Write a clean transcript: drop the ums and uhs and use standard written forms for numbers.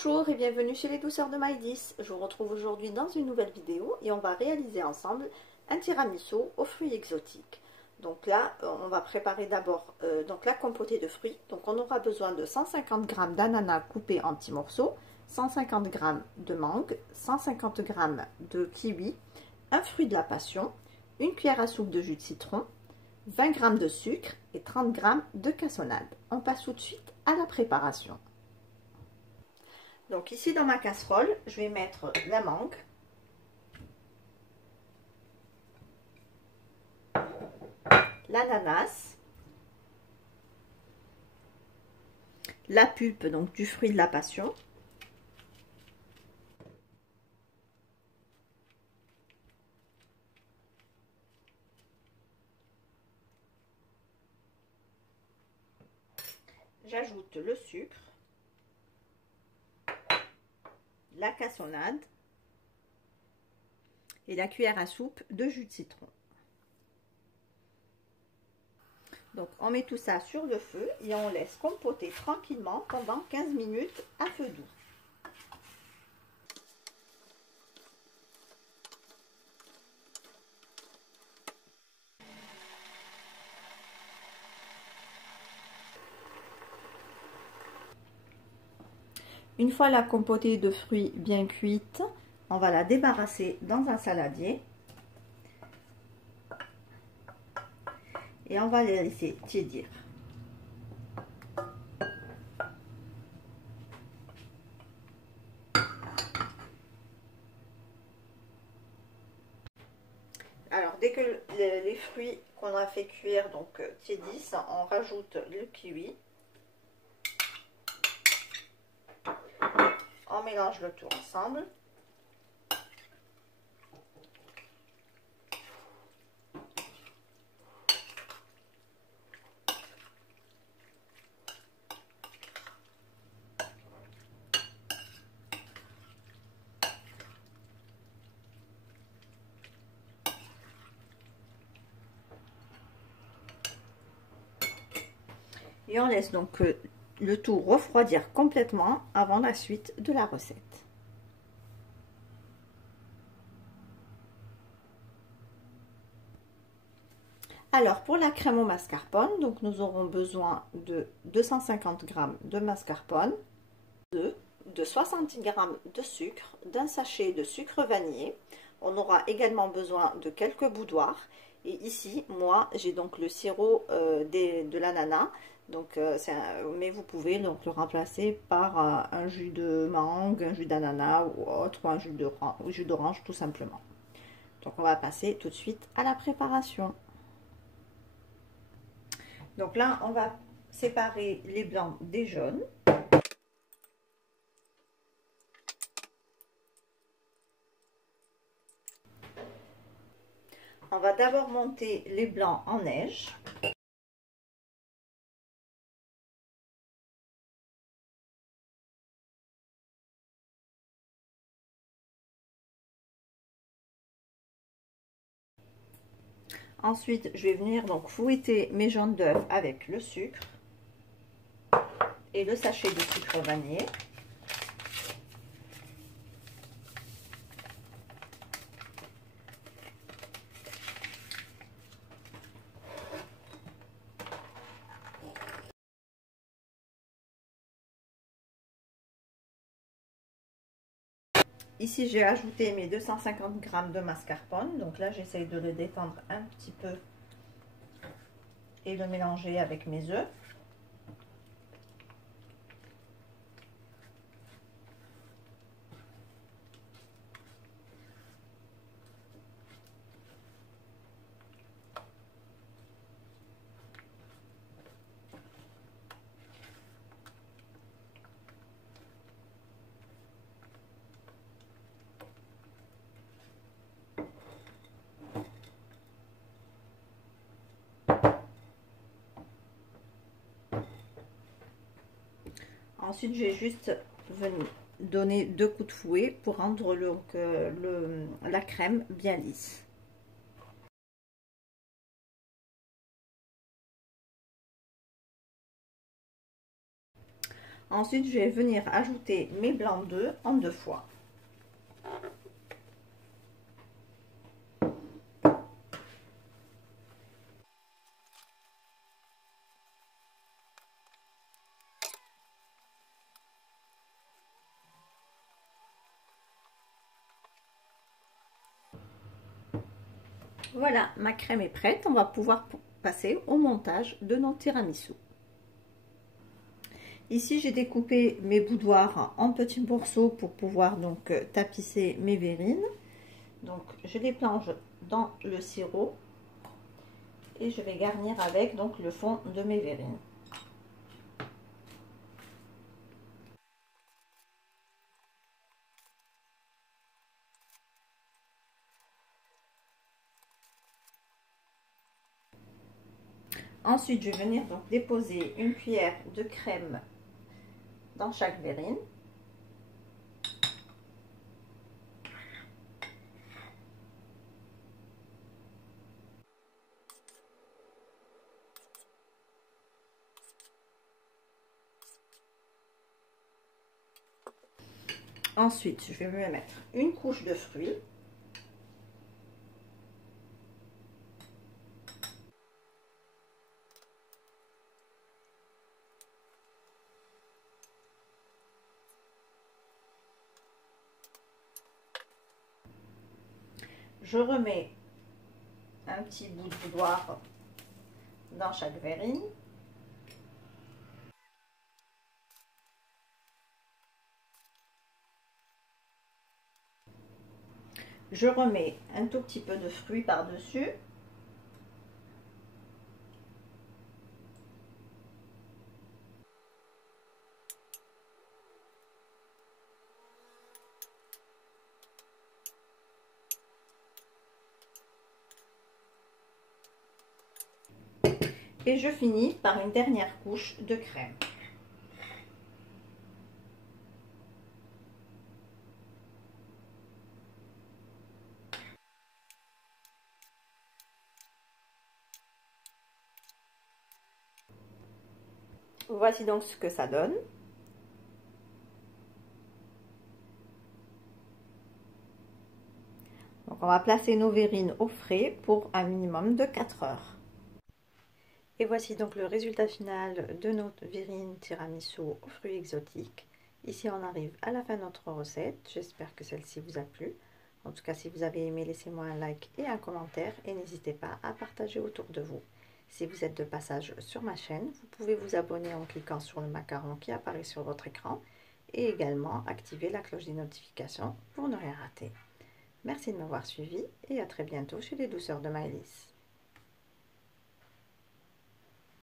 Bonjour et bienvenue chez les douceurs de Maïdis. Je vous retrouve aujourd'hui dans une nouvelle vidéo et on va réaliser ensemble un tiramisu aux fruits exotiques. Donc là, on va préparer d'abord la compotée de fruits. Donc on aura besoin de 150 g d'ananas coupés en petits morceaux, 150 g de mangue, 150 g de kiwi, un fruit de la passion, une cuillère à soupe de jus de citron, 20 g de sucre et 30 g de cassonade. On passe tout de suite à la préparation. Donc ici dans ma casserole, je vais mettre la mangue, l'ananas, la pulpe donc du fruit de la passion, j'ajoute le sucre, la cassonade et la cuillère à soupe de jus de citron. Donc on met tout ça sur le feu et on laisse compoter tranquillement pendant 15 minutes à feu doux. Une fois la compotée de fruits bien cuite, on va la débarrasser dans un saladier et on va les laisser tiédir. Alors dès que les fruits qu'on a fait cuire donc tiédissent, on rajoute le kiwi. On mélange le tout ensemble. Et on laisse donc le tout refroidir complètement avant la suite de la recette. Alors pour la crème au mascarpone, donc nous aurons besoin de 250 g de mascarpone, de 70 g de sucre, d'un sachet de sucre vanillé. On aura également besoin de quelques boudoirs. Et ici, moi, j'ai donc le sirop de l'ananas. Donc, mais vous pouvez donc le remplacer par un jus de mangue, un jus d'ananas ou autre, ou un jus d'orange tout simplement. Donc, on va passer tout de suite à la préparation. Donc là, on va séparer les blancs des jaunes. On va d'abord monter les blancs en neige. Ensuite, je vais venir donc fouetter mes jaunes d'œufs avec le sucre et le sachet de sucre vanillé. Ici, j'ai ajouté mes 250 g de mascarpone. Donc là, j'essaye de le détendre un petit peu et le mélanger avec mes œufs. Ensuite, je vais juste venir donner 2 coups de fouet pour rendre la crème bien lisse. Ensuite, je vais venir ajouter mes blancs d'œufs en 2 fois. Voilà, ma crème est prête. On va pouvoir passer au montage de notre tiramisu. Ici, j'ai découpé mes boudoirs en petits morceaux pour pouvoir donc tapisser mes verrines. Donc, je les plonge dans le sirop et je vais garnir avec donc le fond de mes verrines. Ensuite, je vais venir donc déposer une cuillère de crème dans chaque verrine. Ensuite, je vais me mettre une couche de fruits. Je remets un petit bout de boudoir dans chaque verrine. Je remets un tout petit peu de fruits par-dessus. Et je finis par une dernière couche de crème. Voici donc ce que ça donne. Donc on va placer nos verrines au frais pour un minimum de 4 heures. Et voici donc le résultat final de notre verrine tiramisu aux fruits exotiques. Ici on arrive à la fin de notre recette. J'espère que celle-ci vous a plu. En tout cas, si vous avez aimé, laissez-moi un like et un commentaire et n'hésitez pas à partager autour de vous. Si vous êtes de passage sur ma chaîne, vous pouvez vous abonner en cliquant sur le macaron qui apparaît sur votre écran et également activer la cloche des notifications pour ne rien rater. Merci de m'avoir suivi et à très bientôt chez les douceurs de Maëlys.